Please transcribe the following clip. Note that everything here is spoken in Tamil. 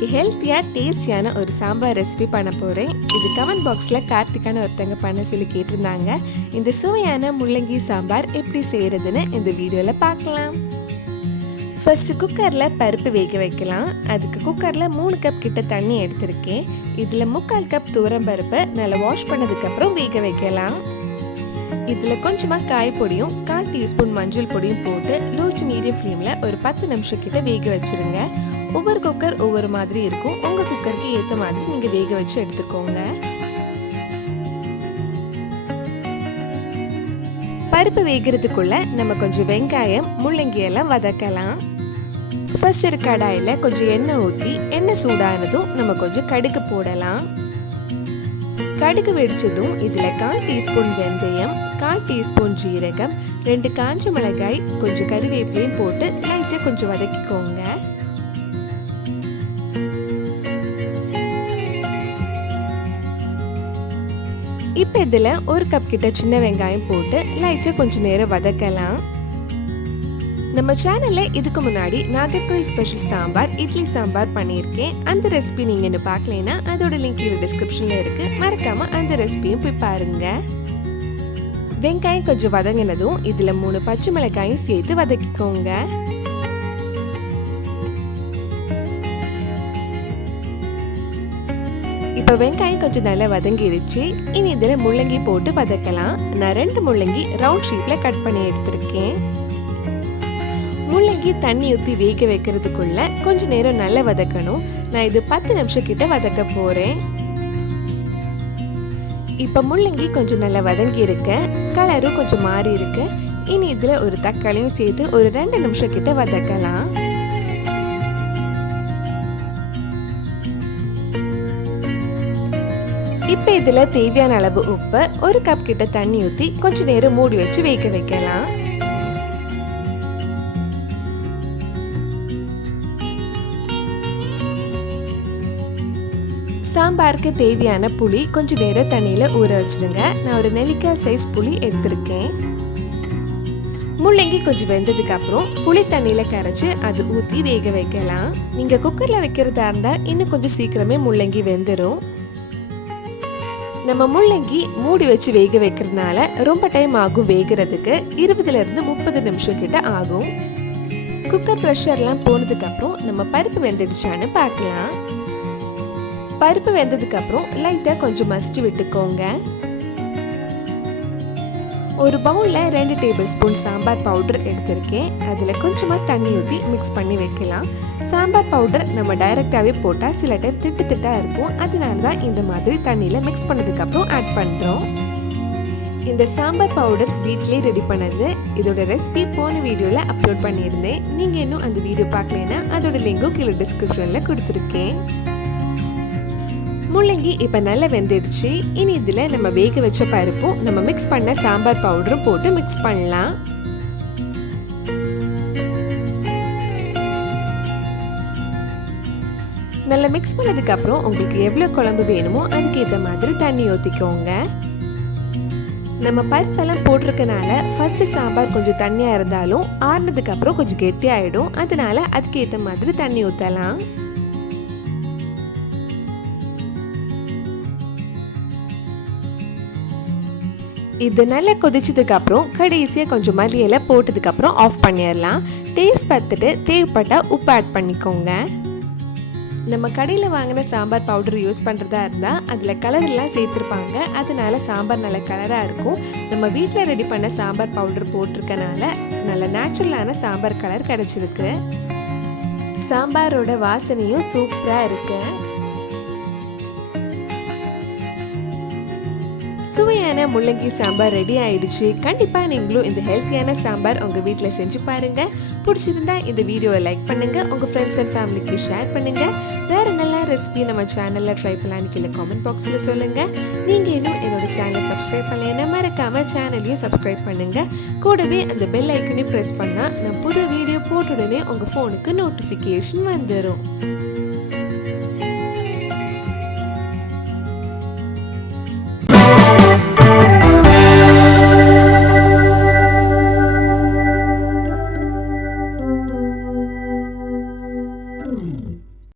இன்னைக்கு ஹெல்த்தியாக டேஸ்டியான ஒரு சாம்பார் ரெசிபி பண்ண போகிறேன். இது கமெண்ட் பாக்ஸில் கார்த்திகான ஒருத்தங்க பண்ண சொல்லி கேட்டிருந்தாங்க. இந்த சுவையான முள்ளங்கி சாம்பார் எப்படி செய்கிறதுன்னு இந்த வீடியோவில் பார்க்கலாம். ஃபர்ஸ்ட் குக்கரில் பருப்பு வேக வைக்கலாம். அதுக்கு குக்கரில் 3 கப் கிட்ட தண்ணி எடுத்திருக்கேன். இதில் 3/4 கப் துவரம் பருப்பை நல்லா வாஷ் பண்ணதுக்கப்புறம் வேக வைக்கலாம். இதில் கொஞ்சமாக காய்பொடியும் 1/4 டீஸ்பூன் மஞ்சள் பொடியும் போட்டு லோ டு மீடியம் ஃப்ளேமில் ஒரு 10 நிமிஷம் கிட்ட வேக வச்சுருங்க. ஒவ்வொரு குக்கர் ஒவ்வொரு மாதிரி இருக்கும். உங்கள் குக்கருக்கு ஏற்ற மாதிரி நீங்கள் வேக வச்சு எடுத்துக்கோங்க. பருப்பு வேகிறதுக்குள்ள நம்ம கொஞ்சம் வெங்காயம் முள்ளங்கி எல்லாம் வதக்கலாம். ஃபர்ஸ்ட் ஒரு கடாயில் கொஞ்சம் எண்ணெய் ஊற்றி எண்ணெய் சூடானதும் நம்ம கொஞ்சம் கடுகு போடலாம். கடுகு வெடிச்சதும் இதில் 1/4 டீஸ்பூன் வெந்தயம், 1/4 டீஸ்பூன் ஜீரகம், 2 காஞ்ச மிளகாய், கொஞ்சம் கறிவேப்பிலையும் போட்டு லைட்டாக கொஞ்சம் வதக்கிக்கோங்க. இப்போ இதில் 1 கப் கிட்ட சின்ன வெங்காயம் போட்டு லைட்டாக கொஞ்சம் நேரம் வதக்கலாம். நம்ம சேனலில் இதுக்கு முன்னாடி நாகர்கோவில் ஸ்பெஷல் சாம்பார், இட்லி சாம்பார் பண்ணியிருக்கேன். அந்த ரெசிபி நீங்கள் இன்னும் பார்க்கலைன்னா அதோட லிங்க் கீழே டிஸ்கிரிப்ஷனில் இருக்குது. மறக்காமல் அந்த ரெசிபியும் போய் பாருங்கள். வெங்காயம் கொஞ்சம் வதங்கினதும் இதில் 3 பச்சை மிளகாயும் சேர்த்து வதக்கிக்கோங்க. இப்போ வெங்காயம் கொஞ்சம் நல்லா வதங்கிடுச்சு. இனி இதில் முள்ளங்கி போட்டு வதக்கலாம். நான் 2 முள்ளங்கி ரவுண்ட் ஷேப்பில் கட் பண்ணி எடுத்திருக்கேன். முள்ளங்கி தண்ணி ஊற்றி வேக வைக்கிறதுக்குள்ள கொஞ்சம் நேரம் நல்லா வதக்கணும். நான் இது 10 நிமிஷம் கிட்ட வதக்க போகிறேன். இப்போ முள்ளங்கி கொஞ்சம் நல்லா வதங்கி இருக்கு, கலரும் கொஞ்சம் மாறி இருக்கு. இனி இதில் ஒரு தக்காளியும் சேர்த்து ஒரு 2 நிமிஷம் கிட்ட வதக்கலாம். இப்போ இதில் தேவையான அளவு உப்பு, 1 கப் கிட்ட தண்ணி ஊற்றி கொஞ்ச நேரம் மூடி வச்சு வேக வைக்கலாம். சாம்பாருக்கு தேவையான புளி கொஞ்ச நேரம் தண்ணியில் ஊற வச்சிருங்க. நான் ஒரு நெல்லிக்காய் சைஸ் புளி எடுத்திருக்கேன். முள்ளங்கி கொஞ்சம் வெந்ததுக்கு அப்புறம் புளி தண்ணியில் கரைச்சி அது ஊற்றி வேக வைக்கலாம். நீங்கள் குக்கரில் வைக்கிறதா இருந்தால் இன்னும் கொஞ்சம் சீக்கிரமே முள்ளங்கி வெந்துடும். நம்ம முள்ளங்கி மூடி வச்சு வேக வைக்கிறதுனால ரொம்ப டைம் ஆகும் வேகிறதுக்கு. 20 to 30 நிமிஷம் கிட்ட ஆகும். குக்கர் ப்ரெஷர்லாம் போனதுக்கு அப்புறம் நம்ம பருப்பு வெந்துடுச்சான்னு பார்க்கலாம். பருப்பு வெந்ததுக்கு அப்புறம் லைட்டாக கொஞ்சம் மசிச்சு விட்டுக்கோங்க. ஒரு பவுலில் 2 டேபிள் ஸ்பூன் சாம்பார் பவுடர் எடுத்திருக்கேன். அதில் கொஞ்சமாக தண்ணி ஊற்றி மிக்ஸ் பண்ணி வைக்கலாம். சாம்பார் பவுடர் நம்ம டைரெக்டாகவே போட்டால் சில டைம் திட்டாக இருக்கும். அதனால தான் இந்த மாதிரி தண்ணியில் மிக்ஸ் பண்ணதுக்கப்புறம் ஆட் பண்ணுறோம். இந்த சாம்பார் பவுடர் வீட்லேயே ரெடி பண்ணது. இதோட ரெசிபி போன வீடியோவில் அப்லோட் பண்ணியிருந்தேன். நீங்கள் இன்னும் அந்த வீடியோ பார்க்கலைன்னா அதோட லிங்கும் கீழே டிஸ்கிரிப்ஷனில் கொடுத்துருக்கேன். முள்ளங்கி இப்போ நல்லா வெந்துடுச்சு. இனி இதில் நம்ம வேக வச்ச பருப்பும் நம்ம மிக்ஸ் பண்ண சாம்பார் பவுடரும் போட்டு மிக்ஸ் பண்ணலாம். நல்லா மிக்ஸ் பண்ணதுக்கு அப்புறம் உங்களுக்கு எவ்வளோ குழம்பு வேணுமோ அதுக்கேற்ற மாதிரி தண்ணி ஊற்றிக்கோங்க. நம்ம பருப்பெல்லாம் போட்டிருக்கனால ஃபர்ஸ்ட் சாம்பார் கொஞ்சம் தண்ணியாக இருந்தாலும் ஆறுனதுக்கு அப்புறம் கொஞ்சம் கெட்டியாயிடும். அதனால அதுக்கேற்ற மாதிரி தண்ணி ஊற்றலாம். இது நல்லா கொதிச்சதுக்கு அப்புறம் கடைசியாக கொஞ்சம் மல்லியில போட்டதுக்கு அப்புறம் ஆஃப் பண்ணிடலாம். டேஸ்ட் பார்த்துட்டு தேவைப்பட்டால் உப்பு ஆட் பண்ணிக்கோங்க. நம்ம கடையில் வாங்கின சாம்பார் பவுடர் யூஸ் பண்ணுறதா இருந்தால் அதில் கலர்லாம் சேர்த்துருப்பாங்க. அதனால சாம்பார் நல்ல கலராக இருக்கும். நம்ம வீட்டில் ரெடி பண்ண சாம்பார் பவுடர் போட்டிருக்கனால நல்ல நேச்சுரலான சாம்பார் கலர் கிடச்சிருக்கு. சாம்பாரோட வாசனையும் சூப்பராக இருக்கு. சுவையான முள்ளங்கி சாம்பார் ரெடி ஆயிடுச்சு. கண்டிப்பாக நீங்களும் இந்த ஹெல்த்தியான சாம்பார் உங்கள் வீட்டில் செஞ்சு பாருங்கள். பிடிச்சிருந்தா இந்த வீடியோவை லைக் பண்ணுங்கள், உங்கள் ஃப்ரெண்ட்ஸ் அண்ட் ஃபேமிலிக்கு ஷேர் பண்ணுங்கள். வேறு நல்ல ரெசிபி நம்ம சேனலில் ட்ரை பண்ணலான்னு கீழே காமெண்ட் பாக்ஸில் சொல்லுங்கள். நீங்கள் இன்னும் என்னோட சேனலை சப்ஸ்கிரைப் பண்ணலைன்னா மறக்காமல் சேனலையும் சப்ஸ்கிரைப் பண்ணுங்கள். கூடவே அந்த பெல் ஐக்கனையும் ப்ரெஸ் பண்ணால் நான் புது வீடியோ போட்ட உடனே உங்கள் ஃபோனுக்கு நோட்டிஃபிகேஷன் வந்துடும்.